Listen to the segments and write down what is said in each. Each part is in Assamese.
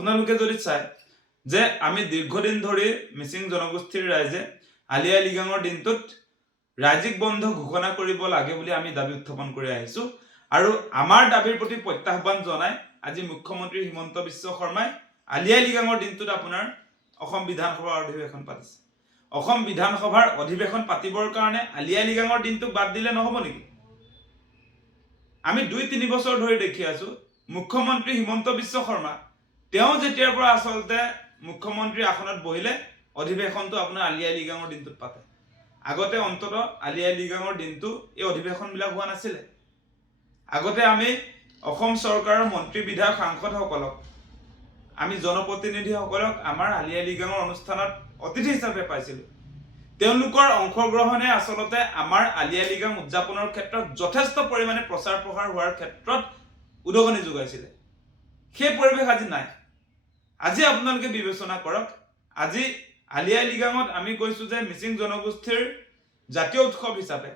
আপোনালোকে যদি চাই যে আমি দীৰ্ঘদিন ধৰি মিচিং জনগোষ্ঠীৰ ৰাইজে আলি আই লৃগাঙৰ দিনটোত ৰাজ্যিক বন্ধ ঘোষণা কৰিব লাগে বুলি আমি দাবী উত্থাপন কৰি আহিছো আৰু আমাৰ দাবীৰ প্ৰতি প্ৰত্যাহ্বান জনাই আজি মুখ্যমন্ত্ৰী হিমন্ত বিশ্ব শৰ্মাই আলি আই লৃগাঙৰ দিনটোত আপোনাৰ অসম বিধানসভাৰ অধিৱেশন পাতিছে। অসম বিধানসভাৰ অধিৱেশন পাতিবৰ কাৰণে আলি আই লৃগাঙৰ দিনটোক বাদ দিলে নহব নেকি? আমি 2-3 বছৰ ধৰি দেখি আছো মুখ্যমন্ত্ৰী হিমন্ত বিশ্ব শৰ্মা তেওঁ যেতিয়াৰ পৰা আচলতে মুখ্যমন্ত্ৰী আসনত বহিলে অধিৱেশনটো আপোনাৰ আলি আই লৃগাঙৰ দিনটোত পাতে। আগতে অন্তত আলি আই লৃগাঙৰ দিনটো এই অধিৱেশনবিলাক হোৱা নাছিলে। আগতে আমি অসম চৰকাৰৰ মন্ত্ৰী বিধায়ক সাংসদসকলক আমি জনপ্ৰতিনিধিসকলক আমাৰ আলি আই লৃগাঙৰ অনুষ্ঠানত অতিথি হিচাপে পাইছিলোঁ। তেওঁলোকৰ অংশগ্ৰহণে আচলতে আমাৰ আলি আই লৃগাং উদযাপনৰ ক্ষেত্ৰত যথেষ্ট পৰিমাণে প্ৰচাৰ প্ৰসাৰ হোৱাৰ ক্ষেত্ৰত উদগনি যোগাইছিলে। সেই পৰিৱেশ আজি নাই। আজি আপোনালোকে বিবেচনা কৰক, আজি আলি আই লৃগাঙত আমি কৈছো যে মিচিং জনগোষ্ঠীৰ জাতীয় উৎসৱ হিচাপে,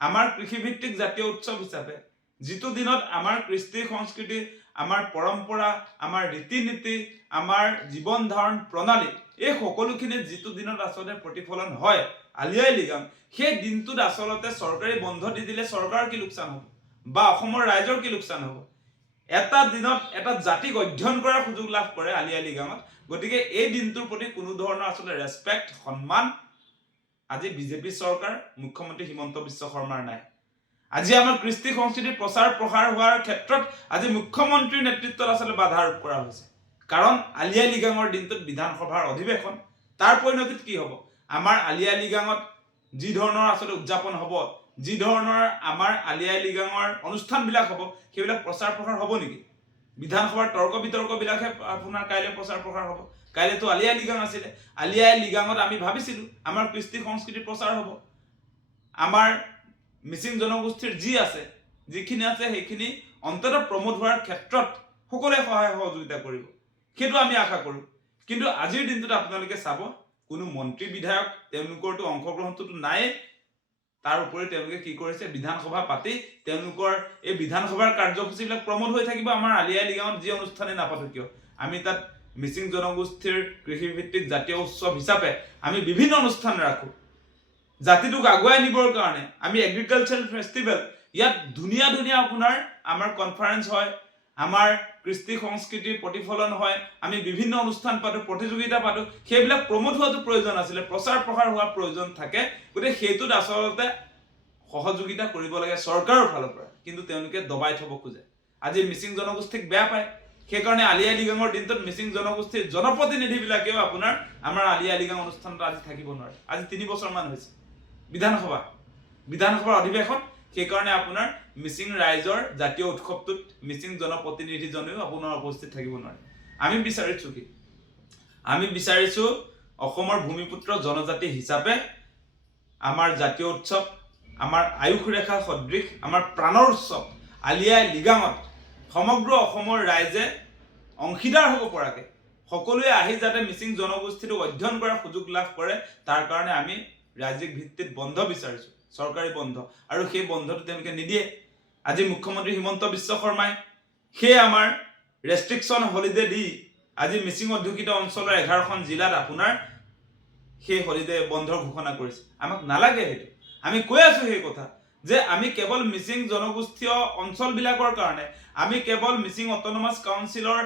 আমাৰ কৃষিভিত্তিক জাতীয় উৎসৱ হিচাপে, যিটো দিনত আমাৰ কৃষ্টি সংস্কৃতি, আমাৰ পৰম্পৰা, আমাৰ ৰীতি নীতি, আমাৰ জীৱন ধাৰণ প্ৰণালী, এই সকলোখিনি যিটো দিনত আচলতে প্ৰতিফলন হয় আলি আই লৃগাং, সেই দিনটোত আচলতে চৰকাৰী বন্ধ দি দিলে চৰকাৰৰ কি লোকচান হ'ব বা অসমৰ ৰাইজৰ কি লোকচান হ'ব? এটা দিনত এটা জাতিক অধ্যয়ন কৰাৰ সুযোগ লাভ কৰে আলি আই লৃগাঙত। গতিকে এই দিনটোৰ প্ৰতি কোনো ধৰণৰ আচলতে ৰেছপেক্ট, সন্মান আজি বিজেপি চৰকাৰ, মুখ্যমন্ত্ৰী হিমন্ত বিশ্ব শৰ্মাৰ নাই। আজি আমাৰ কৃষ্টি সংস্কৃতিৰ প্ৰচাৰ প্ৰসাৰ হোৱাৰ ক্ষেত্ৰত আজি মুখ্যমন্ত্ৰীৰ নেতৃত্বত আচলতে বাধা আৰোপ কৰা হৈছে। কাৰণ আলি আই লৃগাঙৰ দিনটোত বিধানসভাৰ অধিৱেশন, তাৰ পৰিণতিত কি হ'ব? আমাৰ আলি আই লৃগাঙত যি ধৰণৰ আচলতে উদযাপন হ'ব, যি ধৰণৰ আমাৰ আলি আই লৃগাঙৰ অনুষ্ঠানবিলাক হ'ব, সেইবিলাক প্ৰচাৰ প্ৰসাৰ হ'ব নেকি? বিধানসভাৰ তৰ্ক বিতৰ্কবিলাকহে আপোনাৰ কাইলৈ প্ৰচাৰ প্ৰসাৰ হ'ব। কাইলৈতো আলি আই লৃগাং আছিলে। আলি আই লৃগাঙত আমি ভাবিছিলোঁ আমাৰ কৃষ্টি সংস্কৃতিৰ প্ৰচাৰ হ'ব, আমাৰ মিচিং জনগোষ্ঠীৰ যিখিনি আছে সেইখিনি অন্ততঃ প্ৰমোট হোৱাৰ ক্ষেত্ৰত সকলোৱে সহায় সহযোগিতা কৰিব, সেইটো আমি আশা কৰোঁ। কিন্তু আজিৰ দিনটোত আপোনালোকে চাব, কোনো মন্ত্ৰী বিধায়ক তেওঁলোকৰতো অংশগ্ৰহণটোতো নায়েই। তাৰ উপৰি তেওঁলোকে কি কৰিছে, বিধানসভা পাতি তেওঁলোকৰ এই বিধানসভাৰ কাৰ্যসূচীবিলাক প্ৰমোট হৈ থাকিব। আমাৰ আলি আই লৃগাঙত যি অনুষ্ঠানে নাপাতো কিয়, আমি তাত মিচিং জনগোষ্ঠীৰ কৃষিভিত্তিক জাতীয় উৎসৱ হিচাপে আমি বিভিন্ন অনুষ্ঠান ৰাখোঁ। জাতিটোক আগুৱাই নিবৰ কাৰণে আমি এগ্ৰিকালচাৰেল ফেষ্টিভেল, ইয়াত ধুনীয়া ধুনীয়া আপোনাৰ আমাৰ কনফাৰেন্স হয়, আমাৰ কৃষ্টি সংস্কৃতিৰ প্ৰতিফলন হয়, আমি বিভিন্ন অনুষ্ঠান পাতো, প্ৰতিযোগিতা পাতো। সেইবিলাক প্ৰমোট হোৱাটো প্ৰয়োজন আছিলে, প্ৰচাৰ প্ৰসাৰ হোৱাৰ প্ৰয়োজন থাকে। গতিকে সেইটোত আচলতে সহযোগিতা কৰিব লাগে চৰকাৰৰ ফালৰ পৰা, কিন্তু তেওঁলোকে দবাই থব খোজে। আজি মিচিং জনগোষ্ঠীক বেয়া পায়, সেইকাৰণে আলি আই লৃগাঙৰ দিনটোত মিচিং জনগোষ্ঠীৰ জনপ্ৰতিনিধিবিলাকেও আপোনাৰ আমাৰ আলি আই লৃগাং অনুষ্ঠানত আজি থাকিব নোৱাৰে। আজি 3 বছৰমান হৈছে বিধানসভাৰ অধিৱেশন, সেইকাৰণে আপোনাৰ মিচিং ৰাইজৰ জাতীয় উৎসৱটোত মিচিং জনপ্ৰতিনিধিজনেও আপোনাৰ উপস্থিত থাকিব নোৱাৰে। আমি বিচাৰিছো কি? আমি বিচাৰিছো অসমৰ ভূমিপুত্ৰ জনজাতি হিচাপে আমাৰ জাতীয় উৎসৱ, আমাৰ আয়ুস ৰেখা সদৃশ, আমাৰ প্ৰাণৰ উৎসৱ আলি আই লৃগাঙত সমগ্ৰ অসমৰ ৰাইজে অংশীদাৰ হ'ব পৰাকৈ সকলোৱে আহি যাতে মিচিং জনগোষ্ঠীটোক অধ্যয়ন কৰাৰ সুযোগ লাভ কৰে, তাৰ কাৰণে আমি ৰাজ্যিক ভিত্তিত বন্ধ বিচাৰিছো, চৰকাৰী বন্ধ। আৰু সেই বন্ধটো তেওঁলোকে নিদিয়ে। আজি মুখ্যমন্ত্ৰী হিমন্ত বিশ্ব শৰ্মাই সেই আমাৰ ৰেষ্ট্ৰিকশ্যন হলিডে দি আজি মিচিং অধ্যুষিত অঞ্চলৰ 11খন জিলাত আপোনাৰ সেই হলিডে বন্ধৰ ঘোষণা কৰিছে। আমাক নালাগে সেইটো। আমি কৈ আছো সেই কথা যে আমি কেৱল মিচিং জনগোষ্ঠীয় অঞ্চলবিলাকৰ কাৰণে, আমি কেৱল মিচিং অট'নমাছ কাউন্সিলৰ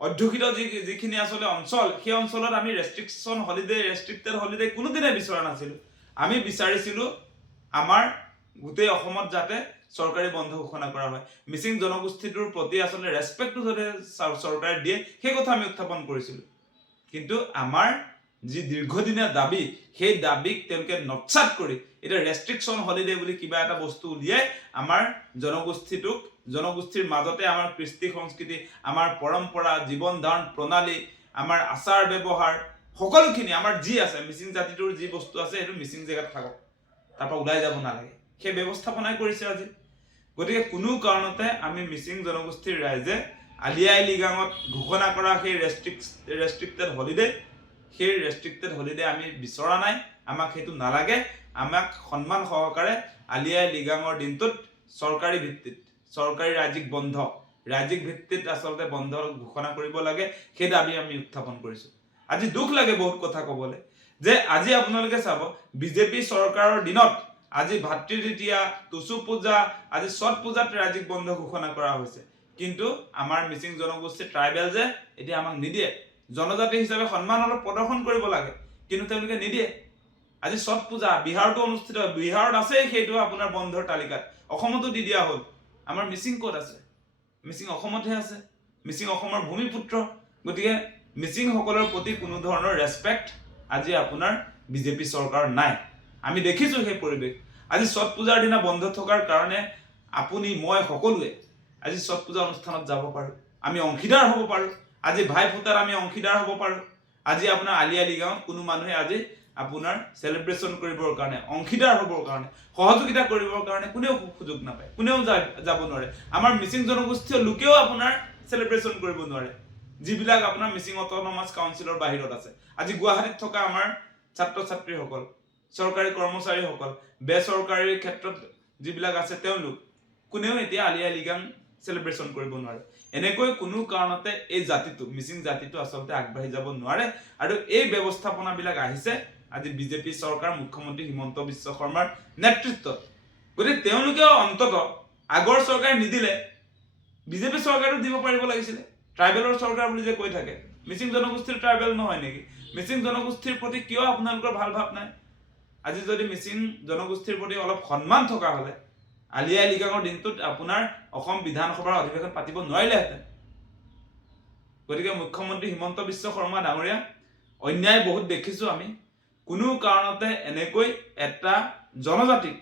অধ্যুষিত যিখিনি আচলতে অঞ্চল, সেই অঞ্চলত আমি ৰেষ্ট্ৰিক্টেড হলিডে কোনোদিনে বিচৰা নাছিলোঁ। আমি বিচাৰিছিলোঁ আমাৰ গোটেই অসমত যাতে চৰকাৰী বন্ধ ঘোষণা কৰা হয়, মিচিং জনগোষ্ঠীটোৰ প্ৰতি আচলতে ৰেছপেক্টটো যাতে চৰকাৰে দিয়ে, সেই কথা আমি উত্থাপন কৰিছিলোঁ। কিন্তু আমাৰ যি দীৰ্ঘদিনীয়া দাবী, সেই দাবীক তেওঁলোকে নৎসাত কৰি এতিয়া ৰেষ্ট্ৰিকশ্যন হলিডে বুলি কিবা এটা বস্তু উলিয়াই আমাৰ জনগোষ্ঠীৰ মাজতে আমাৰ কৃষ্টি সংস্কৃতি, আমাৰ পৰম্পৰা, জীৱন ধাৰণ প্ৰণালী, আমাৰ আচাৰ ব্যৱহাৰ সকলোখিনি আমাৰ যি আছে, মিচিং জাতিটোৰ যি বস্তু আছে সেইটো মিচিং জেগাত থাকক, তাৰপৰা ওলাই যাব নালাগে, সেই ব্যৱস্থাপনাই কৰিছে আজি। গতিকে কোনো কাৰণতে আমি মিচিং জনগোষ্ঠীৰ ৰাইজে আলি আই লৃগাঙত ঘোষণা কৰা সেই ৰেষ্ট্ৰিক্টেড হলিডে আমি বিচৰা নাই। আমাক সেইটো নালাগে। আমাক সন্মান সহকাৰে আলি আই লৃগাঙৰ দিনটোত চৰকাৰী ভিত্তিত, চৰকাৰী ৰাজ্যিক বন্ধ ৰাজ্যিক ভিত্তিত আচলতে বন্ধ ঘোষণা কৰিব লাগে, সেই দাবী আমি উত্থাপন কৰিছো। আজি দুখ লাগে বহুত কথা ক'বলৈ, যে আজি আপোনালোকে চাব বিজেপি চৰকাৰৰ দিনত আজি ভাতৃ তৃতীয়া, টুচু পূজা, আজি ছট পূজাত ৰাজ্যিক বন্ধ ঘোষণা কৰা হৈছে, কিন্তু আমাৰ মিচিং জনগোষ্ঠী ট্ৰাইবেল যে এতিয়া আমাক নিদিয়ে। জনজাতি হিচাপে সন্মান অলপ প্ৰদৰ্শন কৰিব লাগে, কিন্তু তেওঁলোকে নিদিয়ে। আজি ছট পূজা বিহাৰতো অনুষ্ঠিত হয়, বিহাৰত আছে সেইটো আপোনাৰ বন্ধৰ তালিকাত, অসমতো দি দিয়া হ'ল। আমাৰ মিচিং ক'ত আছে? মিচিং অসমতহে আছে, মিচিং অসমৰ ভূমিপুত্ৰ। গতিকে মিচিংসকলৰ প্ৰতি কোনো ধৰণৰ ৰেচপেক্ট আজি আপোনাৰ বিজেপি চৰকাৰ নাই। আমি দেখিছোঁ সেই পৰিৱেশ। আজি ছট পূজাৰ দিনা বন্ধ থকাৰ কাৰণে আপুনি মই সকলোৱে আজি ছট পূজা অনুষ্ঠানত যাব পাৰোঁ, আমি অংশীদাৰ হ'ব পাৰোঁ। আজি ভাই ফুটাত আমি অংশীদাৰ হ'ব পাৰোঁ। আজি আপোনাৰ আলি আই লৃগাঙত কোনো মানুহে আজি আপোনাৰ চেলিব্ৰেশ্যন কৰিবৰ কাৰণে, অংশীদাৰ হ'বৰ কাৰণে, সহযোগিতা কৰিবৰ কাৰণে কোনেও সুযোগ নাপায়, কোনেও যাব নোৱাৰে। আমাৰ মিচিং জনগোষ্ঠীয় লোকেও আপোনাৰ চেলিব্ৰেশ্যন কৰিব নোৱাৰে, যিবিলাক আপোনাৰ মিচিং অট'নমাছ কাউন্সিলৰ বাহিৰত আছে। আজি গুৱাহাটীত থকা আমাৰ ছাত্ৰ ছাত্ৰীসকল, চৰকাৰী কৰ্মচাৰীসকল, বেচৰকাৰী ক্ষেত্ৰত যিবিলাক আছে তেওঁলোক কোনেও এতিয়া আলি আই লৃগাং চেলিব্ৰেশ্যন কৰিব নোৱাৰে। এনেকৈ কোনো কাৰণতে এই জাতিটো, মিচিং জাতিটো আচলতে আগবাঢ়ি যাব নোৱাৰে। আৰু এই ব্যৱস্থাপনাবিলাক আহিছে আজি বিজেপি চৰকাৰ, মুখ্যমন্ত্ৰী হিমন্ত বিশ্ব শৰ্মাৰ নেতৃত্বত। গতিকে তেওঁলোকেও অন্তত আগৰ চৰকাৰে নিদিলে, বিজেপি চৰকাৰেও দিব পাৰিব লাগিছিলে। ট্ৰাইবেলৰ চৰকাৰ বুলি যে কৈ থাকে, মিচিং জনগোষ্ঠীৰ ট্ৰাইবেল নহয় নেকি? মিচিং জনগোষ্ঠীৰ প্ৰতি কিয় আপোনালোকৰ ভাল ভাৱ নাই? আজি যদি মিচিং জনগোষ্ঠীৰ প্ৰতি অলপ সন্মান থকা হ'লে আলি আই লৃগাঙৰ দিনটোত আপোনাৰ অসম বিধানসভাৰ অধিৱেশন পাতিব নোৱাৰিলেহেঁতেন। গতিকে মুখ্যমন্ত্ৰী হিমন্ত বিশ্ব শৰ্মা ডাঙৰীয়া, অন্যায় বহুত দেখিছোঁ আমি। কোনো কাৰণতে এনেকৈ এটা জনজাতিক,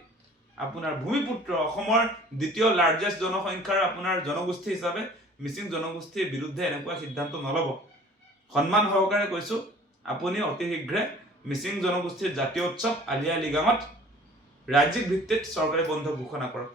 আপোনাৰ ভূমিপুত্ৰ, অসমৰ দ্বিতীয় লাৰ্জেষ্ট জনসংখ্যাৰ আপোনাৰ জনগোষ্ঠী হিচাপে মিচিং জনগোষ্ঠীৰ বিৰুদ্ধে এনেকুৱা সিদ্ধান্ত নল'ব। সন্মান সহকাৰে কৈছোঁ, আপুনি অতি শীঘ্ৰে মিচিং জনগোষ্ঠীৰ জাতীয় উৎসৱ আলি আই লৃগাঙত ৰাজ্যিক ভিত্তিত চৰকাৰী বন্ধ ঘোষণা কৰক।